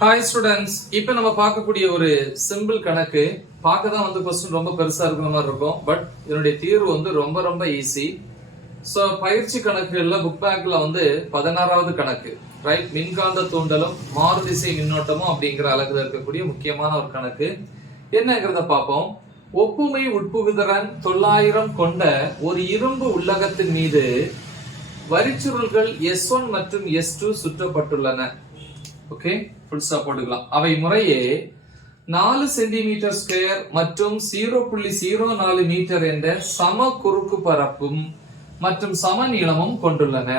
Hi students, இப்போ நம்ம பார்க்கக்கூடிய ஒரு சிம்பிள் கணக்கு பார்க்க தான் கொஸ்டின் ரொம்ப பெருசா இருக்கிற மாதிரி இருக்கும். பட் இதனுடைய தீர்வு ரொம்ப ரொம்ப ஈஸி. ஸோ பயிற்சி கணக்குல புக் பேக்ல 16வது கணக்கு, ரைட்? மின்காந்த தூண்டலும் மாறுதிசை மின்னோட்டமும் அப்படிங்கிற அழகுல இருக்கக்கூடிய முக்கியமான ஒரு கணக்கு என்னங்கிறத பார்ப்போம். ஒப்புமை உட்புகுதிறன் 900 கொண்ட ஒரு இரும்பு உள்ளகத்தின் மீது வரிச்சுருள்கள் S1 மற்றும் S2 சுற்றப்பட்டுள்ளன. ஓகே, ஃபுல் ஸ்டாப் போட்டுக்கலாம். அவை முறையே 4 சென்டிமீட்டர் ஸ்கொயர் மற்றும் 0.04 மீட்டர் என்ற சம குறுக்கு பரப்பும் மற்றும் சம நீளமும் கொண்டுள்ளன.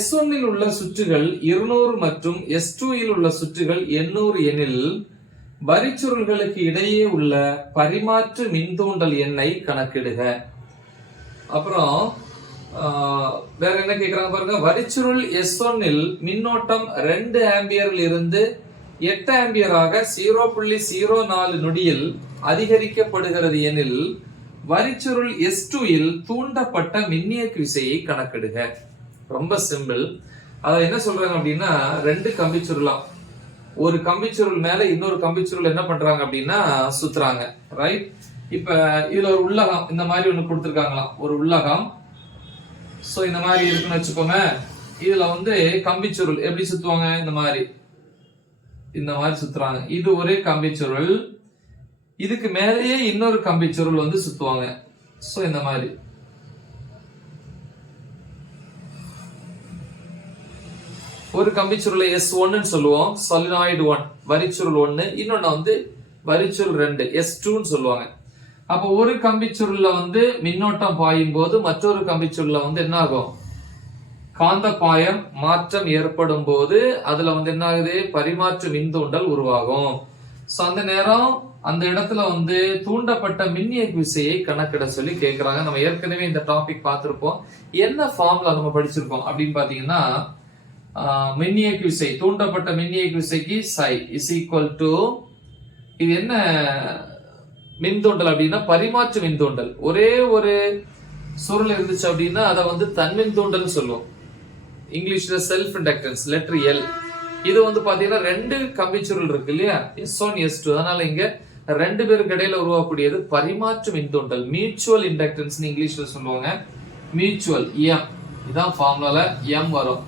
S1 இல் உள்ள சுற்றுகள் 200 மற்றும் S2 இல் உள்ள சுற்றுகள் 800 எனில் வரிச்சுருள்களுக்கு இடையே உள்ள பரிமாற்று மின்தூண்டல் எண்ணை கணக்கிடுக. அப்புறம் வேற என்ன கேக்குறாங்க பாருங்க. வரிச்சுருள் S1 இல் மின்னோட்டம் 2 ஆம்பியரில் இருந்து 8 ஆம்பியராக 0.04 நொடியில் அதிகரிக்கப்படுகிறது எனில் வரிச்சுருள் S2 இல் தூண்டப்பட்ட மின்னியக்கு விசையை கணக்கிடுக. ரொம்ப சிம்பிள். அத என்ன சொல்றாங்க அப்படின்னா, 2 கம்பிச்சுருளாம், ஒரு கம்பிச்சுருள் மேல இன்னொரு கம்பிச்சுருள் என்ன பண்றாங்க அப்படின்னா சுத்துறாங்க, ரைட்? இப்ப இதுல ஒரு உள்ளகம் இந்த மாதிரி ஒண்ணு கொடுத்திருக்காங்களாம், ஒரு உள்ளகம். சோ இந்த மாதிரி இருக்குன்னு வச்சுக்கோங்க. இதுல கம்பிச்சுருள் எப்படி சுத்துவாங்க, இந்த மாதிரி சுத்துறாங்க. இது ஒரு கம்பிச்சுருள், இதுக்கு மேலேயே இன்னொரு கம்பிச்சுருள் சுத்துவாங்க. சோ இந்த மாதிரி ஒரு கம்பிச்சுருளை S1 சொல்லுவோம், சொலினாய்டு 1 வரிச்சுருள் 1, இன்னொன்னு வரிச்சுருள் 2 S2 சொல்லுவாங்க. அப்ப ஒரு கம்பிச்சுருள்ல மின்னோட்டம் பாயும் போது மற்றொரு கம்பிச்சுருள்ல என்ன ஆகும், காந்த பாயம் மாற்றம் ஏற்படும் போது அதுல என்ன ஆகுது, பரிமாற்று மின்தூண்டல் உருவாகும். சோ அந்த நேரம் அந்த இடத்துல தூண்டப்பட்ட மின்னியக்கு விசையை கணக்கிட சொல்லி கேக்குறாங்க. நம்ம ஏற்கனவே இந்த டாபிக் பார்த்திருப்போம். என்ன ஃபார்முலா நம்ம படிச்சிருக்கோம் அப்படின்னு பாத்தீங்கன்னா, மின்னியக்கு விசை, தூண்டப்பட்ட மின்னியக்கு விசைக்கு psi is equal to, இது என்ன மின்தூண்டல் அப்படின்னா பரிமாற்று மின்தூண்டல். ஒரே ஒரு சுருள் இருந்துச்சு அப்படின்னா அதை தன்மின் தூண்டல் சொல்லுவோம். இங்கிலீஷ்ல செல்ஃப் இண்டக்டன்ஸ், லெட்டர் L. இது பாத்தீங்கன்னா 2 கம்பிச்சுருள் இருக்கு இல்லையா, S1 S2. அதனால இங்க 2 பேருக்கு இடையில உருவாக்கக்கூடியது பரிமாற்று மின்தூண்டல், மியூச்சுவல் இண்டக்டன்ஸ் இங்கிலீஷ்ல சொல்லுவாங்க. மியூச்சுவல் M, இதான் ஃபார்முலால M வரும்.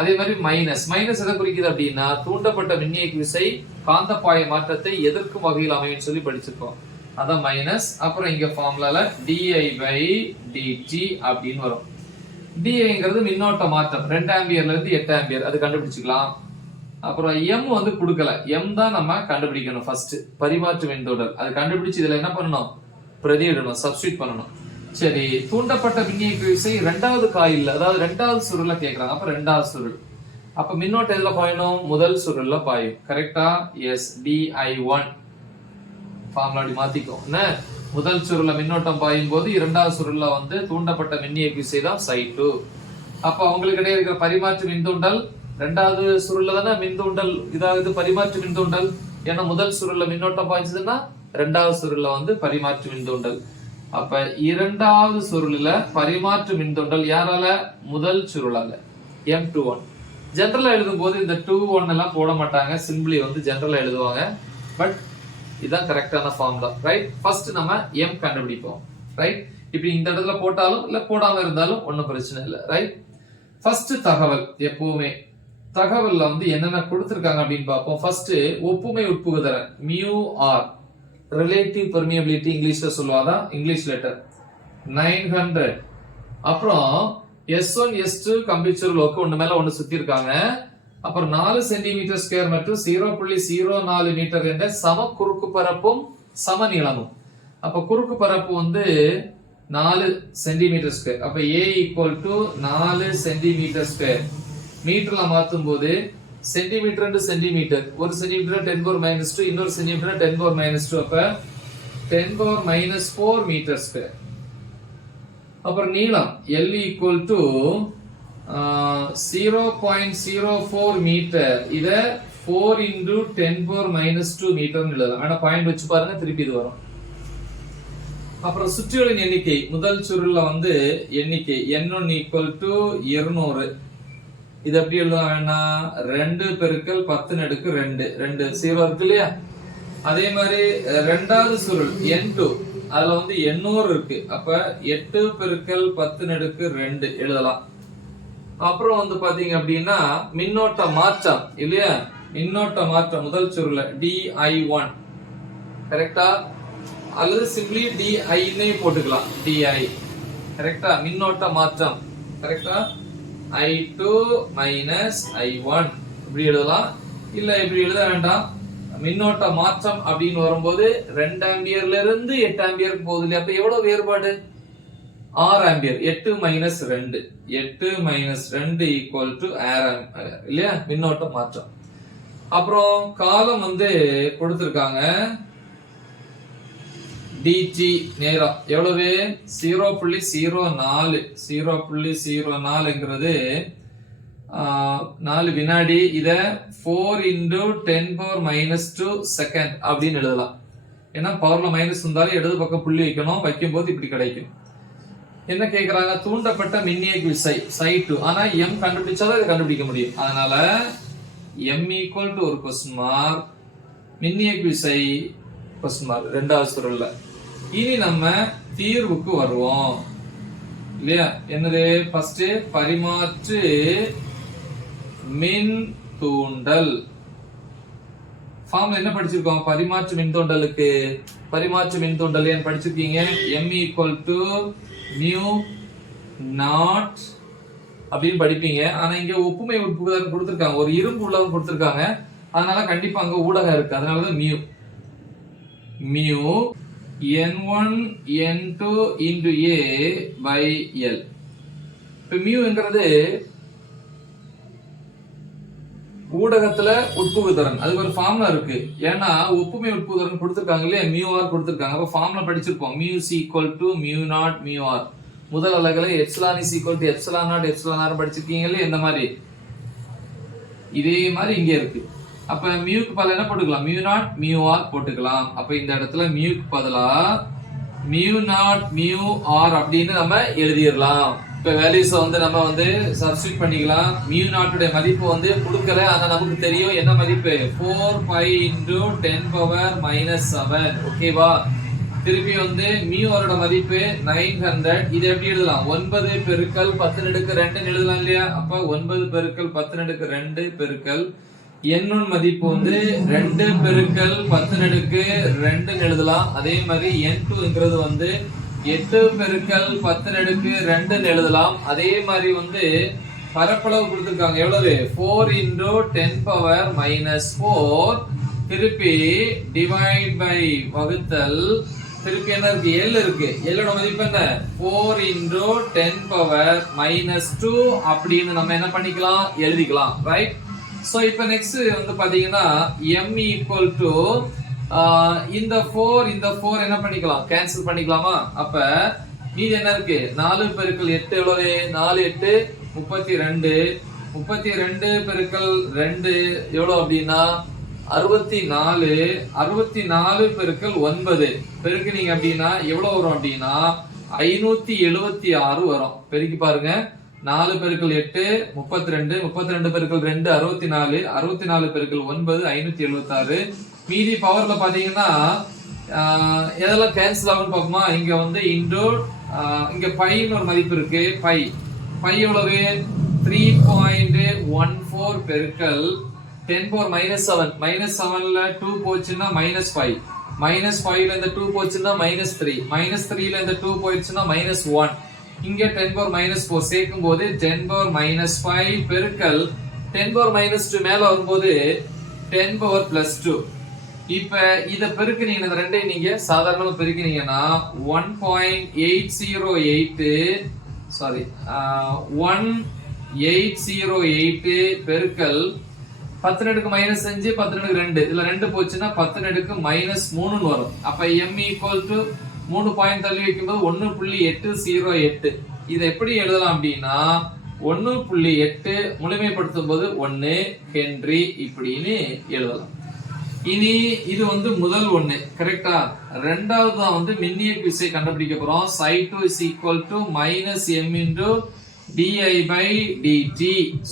அதே மாதிரி மைனஸ் எதை குறிக்குது அப்படின்னா, தூண்டப்பட்ட மின்னியக்கு விசை காந்தப்பாய மாற்றத்தை எதிர்க்கும் வகையில் அமையும் சொல்லி படிச்சிருக்கோம், அதான் மைனஸ். அப்புறம் இங்க ஃபார்முலால di/dt அப்படின்னு வரும். diங்கிறது மின்னோட்ட மாற்றம், 2 ஆம்பியர்ல இருந்து 8 ஆம்பியர், அது கண்டுபிடிச்சுக்கலாம். அப்புறம் M கொடுக்கல, M தான் நம்ம கண்டுபிடிக்கணும் ஃபர்ஸ்ட், பரிமாற்று மின்தூண்டல். அது கண்டுபிடிச்சு இதுல என்ன பண்ணணும், பிரதியிடணும், சப்ஸ்டிட் பண்ணணும். சரி, தூண்டப்பட்ட மின்னியக்கு விசை 2வது காயில்ல, அதாவது 2வது சுருள்ல கேக்குறாங்க. அப்ப 2வது சுருள், அப்ப மின்னோட்டம் எதுல பாயணும், முதல் சுருள்ல பாயும். கரெக்டா? எஸ், di1 ஃபார்முலா மாத்திக்கும். என்ன, முதல் சுருள்ல மின்னோட்டம் பாயும் போது 2வது சுருள்ல தூண்டப்பட்ட மின்னியக்கு விசை தான் psi2. அப்ப அவங்களுக்கு இடையே இருக்கிற பரிமாற்று மின்தூண்டல் 2வது சுருள்ல தானே மின்தூண்டல் இதாவது பரிமாற்று மின்தூண்டல். ஏன்னா முதல் சுருள்ல மின்னோட்டம் பாய்ச்சதுன்னா 2வது சுருள்ல பரிமாற்று மின்தூண்டல். அப்ப 2வது சுருள்ல பரிமாற்று மின்தூண்டல் யாரால, முதல் சுருளால, M21. ஜெனரலா எழுதும் போது இந்த 2-1 எல்லாம் போட மாட்டாங்க, சிம்பிளி ஜெனரலா எழுதுவாங்க. பட் இதுதான் கரெக்டான ஃபார்முலா, ரைட்? ஃபர்ஸ்ட் நம்ம M கண்டுபிடிப்போம், ரைட்? இப்படி இந்த இடத்துல போட்டாலும் இல்ல போடாம இருந்தாலும் ஒன்னும் பிரச்சனை இல்லை, ரைட்? ஃபர்ஸ்ட் தகவல், எப்பவுமே தகவல்ல என்னென்ன கொடுத்திருக்காங்க அப்படின்னு பார்ப்போம். ஃபர்ஸ்ட் ஒப்புமை உட்புகுதிறன் μr, ரிலேட்டிவ் பெர்மியபிலிட்டி இங்கிலீஷ்ல சொல்லுவாங்க, இங்கிலீஷ் லெட்டர் 900. அப்புறம் S1 S2 கம்பிச்சுருள் ஒன்று மேல ஒண்ணு சுத்தி இருக்காங்க. அப்புறம் 4 சென்டிமீட்டர் ஸ்கொயர் மற்றும் 0.04 மீட்டர் என்ற சம குறுக்கு பரப்பும் சம நீளமும். அப்ப குறுக்கு பரப்பு 4 சென்டிமீட்டர் ஸ்கொயர். அப்ப A = 4 சென்டிமீட்டர் ஸ்கொயர். மீட்டர்ல மாத்தும் போது சென்டிமீட்டர் சென்டிமீட்டர், ஒரு சென்டிமீட்டர் 10⁻², இன்னொரு சென்டிமீட்டர் 10⁻². அப்ப 10⁻⁴ மீட்டர் ஸ்கொயர். அப்புறம் நீளம் L = 0.04 மீட்டர். இத 4 × 10⁻² மீட்டர் எழுதலாம். ஆனா பாயிண்ட் வச்சு பாருங்க, திருப்பி இது வரும். அப்புறம் சுற்றுகளின் எண்ணிக்கை, முதல் சுருள்ல எண்ணிக்கை N1 = 200, இது எப்படி எழுத வேணாம், 2 பெருக்கல் 10 அடுக்கு 2, 2 0 இருக்கு இல்லையா. அதே மாதிரி ரெண்டாவது சுருள் N2, அதுல வந்து 800 இருக்கு. அப்ப 8 பெருக்கல் 10 அடுக்கு 2 எழுதலாம். அப்புறம் வந்து பாத்தீங்க அப்படின்னா மின்னோட்ட மாற்றம் இல்லையா, மின்னோட்ட மாற்றம் முதல் சுருள DI1 கரெக்டா, அல்லது சிம்பிளி DI னே போட்டுக்கலாம், DI கரெக்டா. மின்னோட்ட மாற்றம் கரெக்டா, I2 மைனஸ் I1 இப்படி எழுதலாம். இல்ல இப்படி எழுத வேண்டாம், மின்னோட்ட மாற்றம் அப்படின்னு வரும்போது 2 ஆம்பியர்ல இருந்து 8 ஆம்பியருக்கு போகுது இல்லையா. அப்ப எவ்வளவு வேறுபாடு, 6 ampere. 8 minus 2, 8 minus 2 equal to 6 ampere இல்லையா, மின்னோட்ட மாற்றம். அப்புறம் காலம் வந்து கொடுத்திருக்காங்க, dt நேரம் எவ்வளவு, 0.04, 0.04ங்கிறது 4 வினாடி. இத 4 into 10⁻⁻2 செகண்ட் அப்படின்னு எழுதலாம். ஏன்னா பவர்ல மைனஸ் இருந்தாலும் இடது பக்கம் புள்ளி வைக்கணும், வைக்கும் போது இப்படி கிடைக்கும். என்ன கேக்குறாங்க, தூண்டப்பட்ட மின்னியக்கு விசை ψ2, ஆனா m கண்டுபிடிச்சாதான் இதை கண்டுபிடிக்க முடியும். அதனால m ஈக்குவல் டு ஒரு கொஸ்டின் மார்க், மின்னியக்கு விசை கொஸ்டின் மார்க் ரெண்டாவது சுருள்ல. இனி நம்ம தீர்வுக்கு வருவோம் இல்லையா. என்னது, ஃபர்ஸ்ட் பரிமாற்று மின் தூண்டல் ஃபார்ம்ல என்ன படிச்சிருக்கோம், பரிமாற்று மின் தூண்டலுக்கு பரிமாற்று மின் தூண்டல் ஏன் படிச்சிருக்கீங்க, m equal to mu not அப்படின்னு படிப்பீங்க. ஆனா இங்க ஒப்புமை உட்புகரம் கொடுத்திருக்காங்க, ஒரு இரும்பு உள்ளவங்க கொடுத்திருக்காங்க, அதனால கண்டிப்பா அங்க ஊடகம் இருக்கு, அதனாலதான் mu mu n1 n2 into a by l. இப்ப மியூங்கிறது ஊடகத்துல உட்புகுதிறன், அதுக்கு ஒரு ஃபார்முலா இருக்கு. ஏன்னா ஒப்புமை உட்புகுதிறன் கொடுத்திருக்காங்க இல்லையா, மியூ ஆர் கொடுத்திருக்காங்க. அப்ப ஃபார்முலா படிச்சிருப்போம், mu is equal to mu naught mu r. முதல் அலகுல epsilon is equal to epsilon naught epsilon r படிச்சிருக்கீங்க இல்லையா, இந்த மாதிரி. இதே மாதிரி இங்க இருக்கு. அப்ப மியூக்கு பதிலா என்ன போட்டுக்கலாம், மியூ நாட் மியூ ஆர் போட்டுக்கலாம். அப்ப இந்த இடத்துல மியூக்கு பதிலா மியூ நாட் மியூ ஆர் அப்படின்னு நம்ம எழுதிடலாம். இப்ப வேல்யூஸ் வந்து நம்ம வந்து சப்ஸ்டிட்யூட் பண்ணிக்கலாம். மியூ நாட்டுடைய மதிப்பு வந்து கொடுக்கல, ஆனா நமக்கு தெரியும் என்ன மதிப்பு, 4π into 10⁻⁻7 ஓகேவா. திருப்பி வந்து மியூ ஆரோட மதிப்பு 900. இது எப்படி எழுதலாம், 9 பெருக்கல் 10 அடுக்கு 2 எழுதலாம் இல்லையா. அப்ப 9 பெருக்கல் 10 அடுக்கு 2 பெருக்கல் n1 மதிப்பு வந்து 2 பெருக்கல் 10 அடுக்கு 2 எழுதலாம். அதே மாதிரி n2ங்கிறது வந்து 8 பெருக்கல் 10 அடுக்கு 2 எழுதலாம். அதே மாதிரி வந்து பரப்பளவு கொடுத்திருக்காங்க எவ்வளவு, 4 into 10⁻⁻4 திருப்பி டிவைட் பை வகுத்தல், திருப்பி என்ன இருக்கு, L இருக்கு. L ஓட மதிப்பு என்ன, 4 into 10⁻⁻2 அப்படின்னு நம்ம என்ன பண்ணிக்கலாம், எழுதிக்கலாம். ரைட். சோ இப்போ நெக்ஸ்ட் வந்து பாத்தீங்கன்னா m ஈக்குவல் டு இந்த 4 என்ன பண்ணிக்கலாம், கேன்சல் பண்ணிக்கலாமா. அப்ப மீதி என்ன இருக்கு, 4 பெருக்கல் 8 எவ்வளவு, 4 8 32, 32 பெருக்கல் 2 எவ்வளவு அப்படின்னா 64, 64 பெருக்கல் 9 பெருக்குனீங்க அப்படின்னா எவ்வளவு வரும் அப்படின்னா 576 வரும். பெருக்கி பாருங்க, 4 பெருக்கல் 8 32, 32 பெருக்கல் 2 64, 64 பெருக்கல் 9 576. மீதி பவர்ல பாத்தீங்கன்னா எதெல்லாம் கேன்சல் ஆகும்னு பாப்போமா. இங்க வந்து இன்டோ இங்க பைன்னு ஒரு மதிப்பு இருக்கு, பை எவ்வளவு 3.14 பெருக்கல் 10⁻⁻7, -7ல 2 போச்சுன்னா -5, -5ல இந்த 2 போச்சுன்னா -3, -3ல இந்த 2 போயிடுச்சுன்னா -1. இங்க 10⁻⁻4 சேர்க்கும் போது 10⁻⁻5 பெருக்கல் 10⁻⁻2 மேல வரும்போது 10⁻+2. இப்ப இத பெருக்குனீங்க, இந்த ரெண்டையும் நீங்க சாதாரணமா பெருக்கினீங்கன்னா 1808 பெருக்கல் 10 அடுக்கு -5 10 அடுக்கு 2, இதுல 2 போச்சுன்னா 10 அடுக்கு -3 வரும். அப்ப m ஈக்குவல் டு 3 பாயிண்ட் தள்ளி வைக்கும்போது 1.808. இதை எப்படி எழுதலாம் அப்படின்னா 1.8 முழுமைப்படுத்தும் போது 1 ஹென்றி இப்படின்னு எழுதலாம். இனி இது வந்து முதல் ஒண்ணு கரெக்டா. ரெண்டாவது தான் வந்து மின்னியக்கு விசை கண்டுபிடிக்க போறோம். ψ2 is equal to -m into di by dt.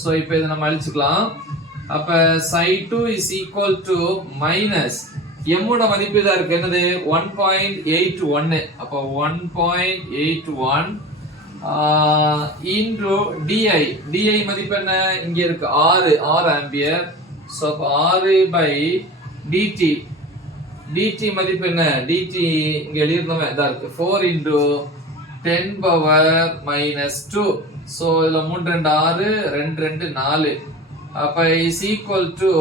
So இப்போ இதை நம்ம அழிச்சுக்கலாம். அப்ப psi2 is equal to minus m ஓட மதிப்பு இதா இருக்கு என்னது 1.81. அப்ப 1.81 into di. di மதிப்பு என்ன இங்க இருக்கு 6 ஆம்பியர். சோ அப்ப 6 by dt. dt மதிப்பு என்ன dt இங்க எழுதிருந்தோமே இதா இருக்கு 4 into 10 power minus 2. சோ இதுல 3 2 6 2 2 4. அப்ப is equal to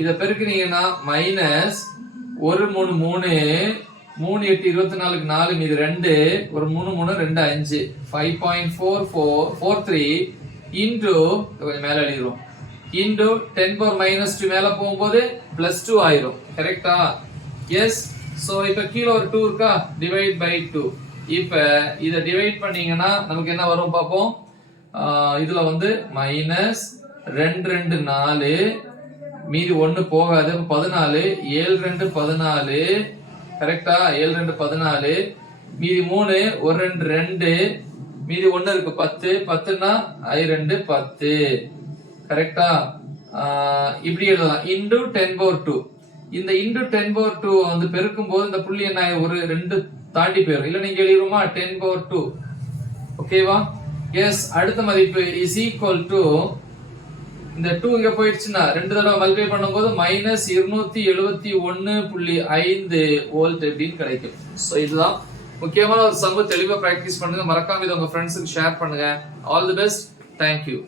இத பெருக்குனீங்கன்னா மைனஸ் 1 3 3 3 8 24க்கு 4 மீதி 2 ஒரு 3 3 2 5 5.4443 into கொஞ்சம் மேல எழுதிரோம் into 10 power minus 2 மேல போகும்போது plus 2 ஆயிரும். கரெக்ட்டா? எஸ். சோ இப்ப கீழ ஒரு 2 இருக்கா divide by 2. இப்ப இத டிவைட் பண்ணீங்கன்னா நமக்கு என்ன வரும் பாப்போம். இதுல வந்து மைனஸ் 2 2 4 மீதி 1 போகாது 14 7 2 14. கரெக்ட்டா? 7 2 14 மீதி 3 1 2 2 மீதி 1 இருக்கு 10 10னா I 2 10. கரெக்ட்டா? இப்படி எழுதலாம் into 10 power 2. இந்த into 10 power 2 வந்து பெருக்கும் போது இந்த புள்ளி என்ன ஒரு 2 தாண்டி போயிடும். இல்ல நீங்க எழுதிருமா 10 power 2. ஓகேவா? எஸ். அடுத்த மதிப்பு is equal to இந்த 2 இங்க போயிடுச்சுன்னா 2 தடவை மல்டிப்ளை பண்ணும்போது மைனஸ் 271.5 வோல்ட் அப்படின்னு கிடைக்கும். சோ இதுதான் முக்கியமான ஒரு சம்மு. தெளிவா பிராக்டிஸ் பண்ணுங்க. மறக்காம இதை உங்க ஃப்ரெண்ட்ஸுக்கு ஷேர் பண்ணுங்க. All the best. தேங்க்யூ.